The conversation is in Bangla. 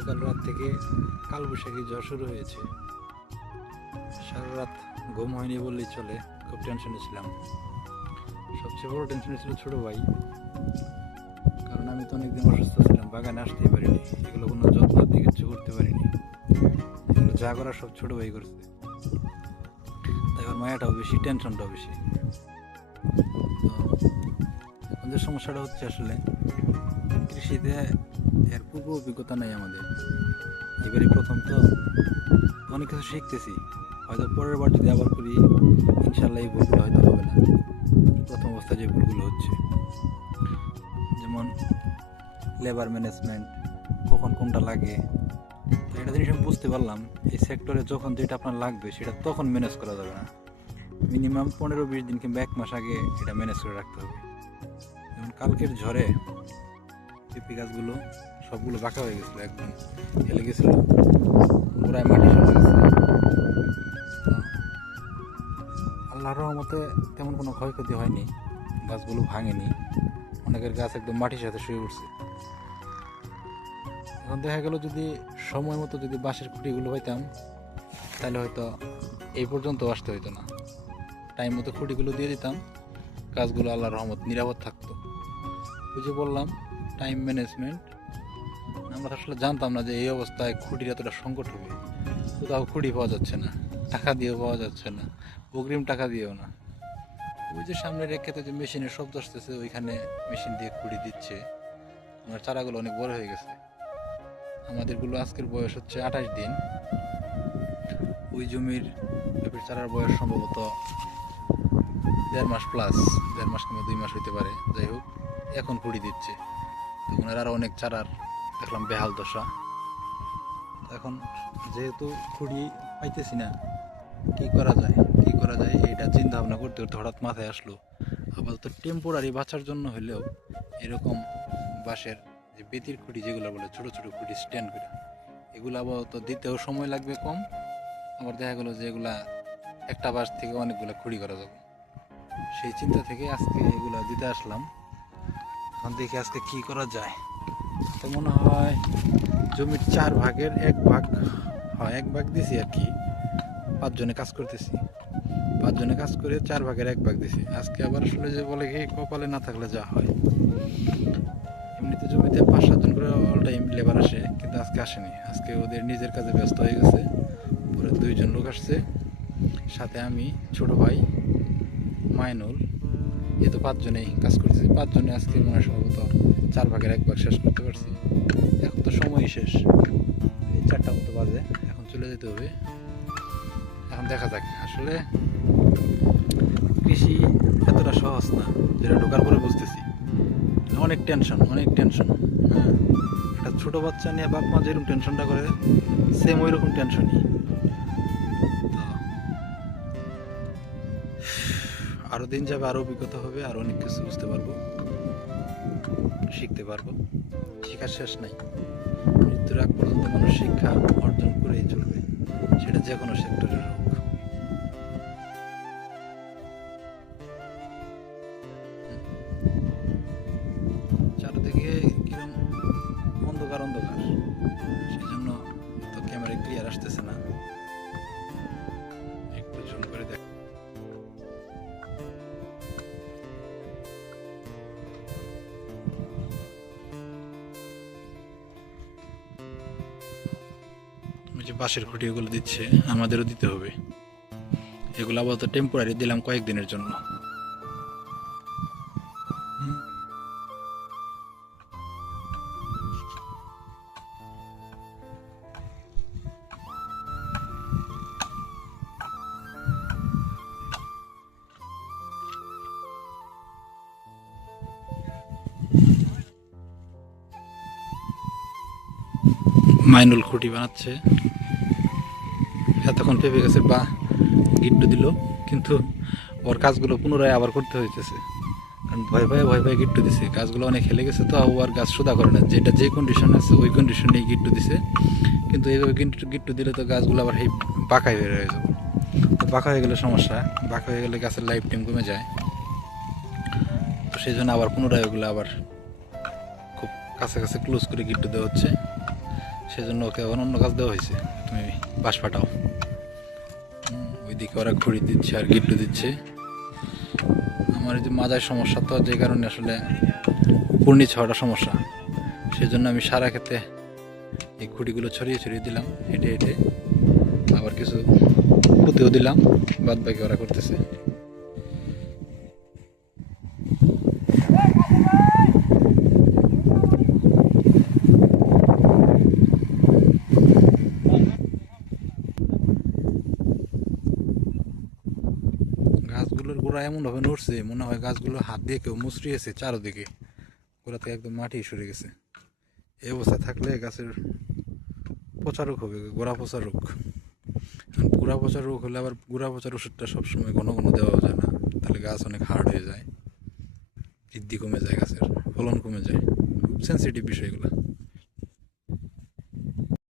গতকাল রাত থেকে কালবৈশাখী ঝড় শুরু হয়েছে। সারা রাত ঘুম হয়নি বললেই চলে, খুব টেনশনে ছিলাম। সবচেয়ে বড় টেনশনে ছিল ছোট ভাই, কারণ আমি তো অনেকদিন অসুস্থ ছিলাম, বাগানে আসতেই পারিনি, এগুলো কোনো যত্ন দিয়ে কিছু করতে পারিনি। এগুলো যা করার সব ছোট ভাই করছে। এখন মায়াটাও বেশি, টেনশনটাও বেশি। এখন যে সমস্যাটা হচ্ছে, আসলে কৃষিতে এর পূর্ব অভিজ্ঞতা নাই আমাদের, এবারে প্রথম তো অনেক কিছু শিখতেছি। হয়তো পরের বার যদি আবার করি, ইনশাল্লাহ এই ভুলগুলো হয়তো হবে না। প্রথম অবস্থায় যে ভুলগুলো হচ্ছে, যেমন লেবার ম্যানেজমেন্ট, কখন কোনটা লাগে, তো একটা জিনিস আমি বুঝতে পারলাম, এই সেক্টরে যখন যেটা আপনার লাগবে সেটা তখন ম্যানেজ করা যাবে না। মিনিমাম 15-20 দিন কিংবা 1 মাস আগে এটা ম্যানেজ করে রাখতে হবে। যেমন কালকের ঝড়ে পেঁপে গাছগুলো সবগুলো বাঁকা হয়ে গেছিলো, একদম হেলে গেছিলো, গোড়ায় মাটি সরে গেছে। আল্লাহর রহমতে তেমন কোনো ক্ষয়ক্ষতি হয়নি, গাছগুলো ভাঙেনি। অনেকের গাছ একদম মাটির সাথে শুয়ে উঠছে। এখন দেখা গেল যদি সময় মতো যদি বাঁশের খুঁটিগুলো পাইতাম, তাহলে হয়তো এই পর্যন্ত আসতে হইতো না। টাইম মতো খুঁটিগুলো দিয়ে দিতাম, গাছগুলো আল্লাহর রহমত নিরাপদ থাকতো। ওই যে বললাম, টাইম ম্যানেজমেন্ট। আমরা আসলে জানতাম না যে এই অবস্থায় খুঁটির এতটা সংকট হবে। কোথাও খুঁটি পাওয়া যাচ্ছে না, টাকা দিয়েও পাওয়া যাচ্ছে না, অগ্রিম টাকা দিয়েও না। ওই যে সামনে রেখেতে যে মেশিনের শব্দ আসতেছে, ওইখানে মেশিন দিয়ে খুঁড়ি দিচ্ছে। আমার চারাগুলো অনেক বড় হয়ে গেছে। আমাদেরগুলো আজকের বয়স হচ্ছে 28 দিন। ওই জমির পেঁপের চারার বয়স সম্ভবত 1.5 মাস প্লাস, 1.5 মাস কিংবা 2 মাস হইতে পারে। যাই হোক, এখন খুঁড়ি দিচ্ছে। তো ওনার আরও অনেক চারার দেখলাম বেহাল দশা। এখন যেহেতু খুঁড়ি পাইতেছি না, কি করা যায় এটা চিন্তা ভাবনা করতে করতে হঠাৎ মাথায় আসলো, আপাতত টেম্পোরারি বাঁচার জন্য হলেও এরকম বাঁশের যে বেতির খুঁটি যেগুলো বলে, ছোট ছোট খুঁটি স্ট্যান্ড করে, এগুলো আপাতত দিতেও সময় লাগবে কম। আবার দেখা গেলো যে এগুলা একটা বাঁশ থেকে অনেকগুলো খুঁড়ি করা যাবে। সেই চিন্তা থেকে আজকে এগুলা দিতে আসলাম। এখন দেখি আজকে কি করা যায়। তো মনে হয় জমির 4 ভাগের 1 ভাগ, হয় 1 ভাগ দিছি আর কি। 5 জনে কাজ করতেছি, 5 জনে কাজ করে 4 ভাগের 1 ভাগ দিছি। আজকে আবার আসলে যে বলে কি, কপালে না থাকলে যা হয়। এমনিতে জমিতে 5-7 জন করে অল টাইম লেবার আসে, কিন্তু আজকে আসেনি। আজকে ওদের নিজের কাজে ব্যস্ত হয়ে গেছে। পরে 2 জন লোক আসছে, সাথে আমি, ছোট ভাই মাইনুল, এ তো 5 জনেই কাজ করতেছি। 5 জনে আজকে মনে হয় সম্ভবত 4 ভাগের 1 ভাগ শেষ করতে পারছি। এখন তো সময়ই শেষ, এই 4টা মতো বাজে, এখন চলে যেতে হবে। এখন দেখা যাক, আসলে কৃষি এতটা সহজ না, যেটা ঢোকার পরে বুঝতেছি। অনেক টেনশন, অনেক টেনশন। হ্যাঁ, একটা ছোট বাচ্চা নিয়ে বাপ মা যেরকম টেনশনটা করে, সেম ওই রকম টেনশনই। আরো দিন যাবে, আরো অভিজ্ঞতা হবে, আরো অনেক কিছু বুঝতে পারবো, শিখতে পারবো। শেখার শেষ নাই। মৃত্যুর আগ পর্যন্ত মানুষ শিক্ষা অর্জন করেই চলবে, সেটা যে কোনো সেক্টরের হোক। চারদিকে কিরম অন্ধকার অন্ধকার, সেই জন্য তো ক্যামেরা ক্লিয়ার আসতেছে না। একটু জুম করে দেখ। ওই যে বাঁশের খুঁটি ওগুলো দিচ্ছে, আমাদেরও দিতে হবে। এগুলো আপাতত টেম্পোরারি দিলাম কয়েকদিনের জন্য। মাইনুল খুঁটি বানাচ্ছে, এতক্ষণ পেঁপে গাছের বা গিট্টু দিল, কিন্তু ওর কাজগুলো পুনরায় আবার করতে হইতেছে, কারণ ভয় ভয়ে গিট্টু দিছে। গাছগুলো অনেক হেলে গেছে, তো ও আর গাছ সুদা করে না, যেটা যে কন্ডিশন আছে ওই কন্ডিশনেই গিট্টু দিছে। কিন্তু এইভাবে গিট্টু দিলে তো গাছগুলো আবার এই বাঁকা হয়ে যাবে। তো বাঁকা হয়ে গেলে সমস্যা, বাঁকা হয়ে গেলে গাছের লাইফ টাইম কমে যায়। তো সেই জন্য আবার পুনরায় ওগুলো আবার খুব কাছে কাছে ক্লোজ করে গিট্টু দেওয়া হচ্ছে। সেজন্য ওকে এখন অন্য কাজ দেওয়া হয়েছে, তুমি বাঁশ ফাটাও। ওইদিকে ওরা খড়ি দিচ্ছে আর গিট্টু দিচ্ছে। আমার এই যে মাজার সমস্যা, তো যে কারণে আসলে উপর নিচ হওয়াটা সমস্যা, সেজন্য আমি সারা ক্ষেত্রে এই খুঁটিগুলো ছড়িয়ে ছড়িয়ে দিলাম হেঁটে হেঁটে, আবার কিছু পুঁতেও দিলাম, বাদ বাকি ওরা করতেছে। গাছগুলোর গোড়া এমনভাবে নড়ছে, মনে হয় গাছগুলো হাত দিয়ে কেউ মুচড়িয়েছে চারোদিকে, গোড়া থেকে একদম মাটি সরে গেছে। এই অবস্থা থাকলে গাছের পচা রোগ হবে, গোড়া পচা রোগ। গোড়া পচা রোগ হলে আবার গোড়া পচার ওষুধটা সবসময় ঘন ঘন দেওয়া যায় না, তাহলে গাছ অনেক হার্ড হয়ে যায়, বৃদ্ধি কমে যায়, গাছের ফলন কমে যায়। খুব সেন্সিটিভ বিষয়গুলো।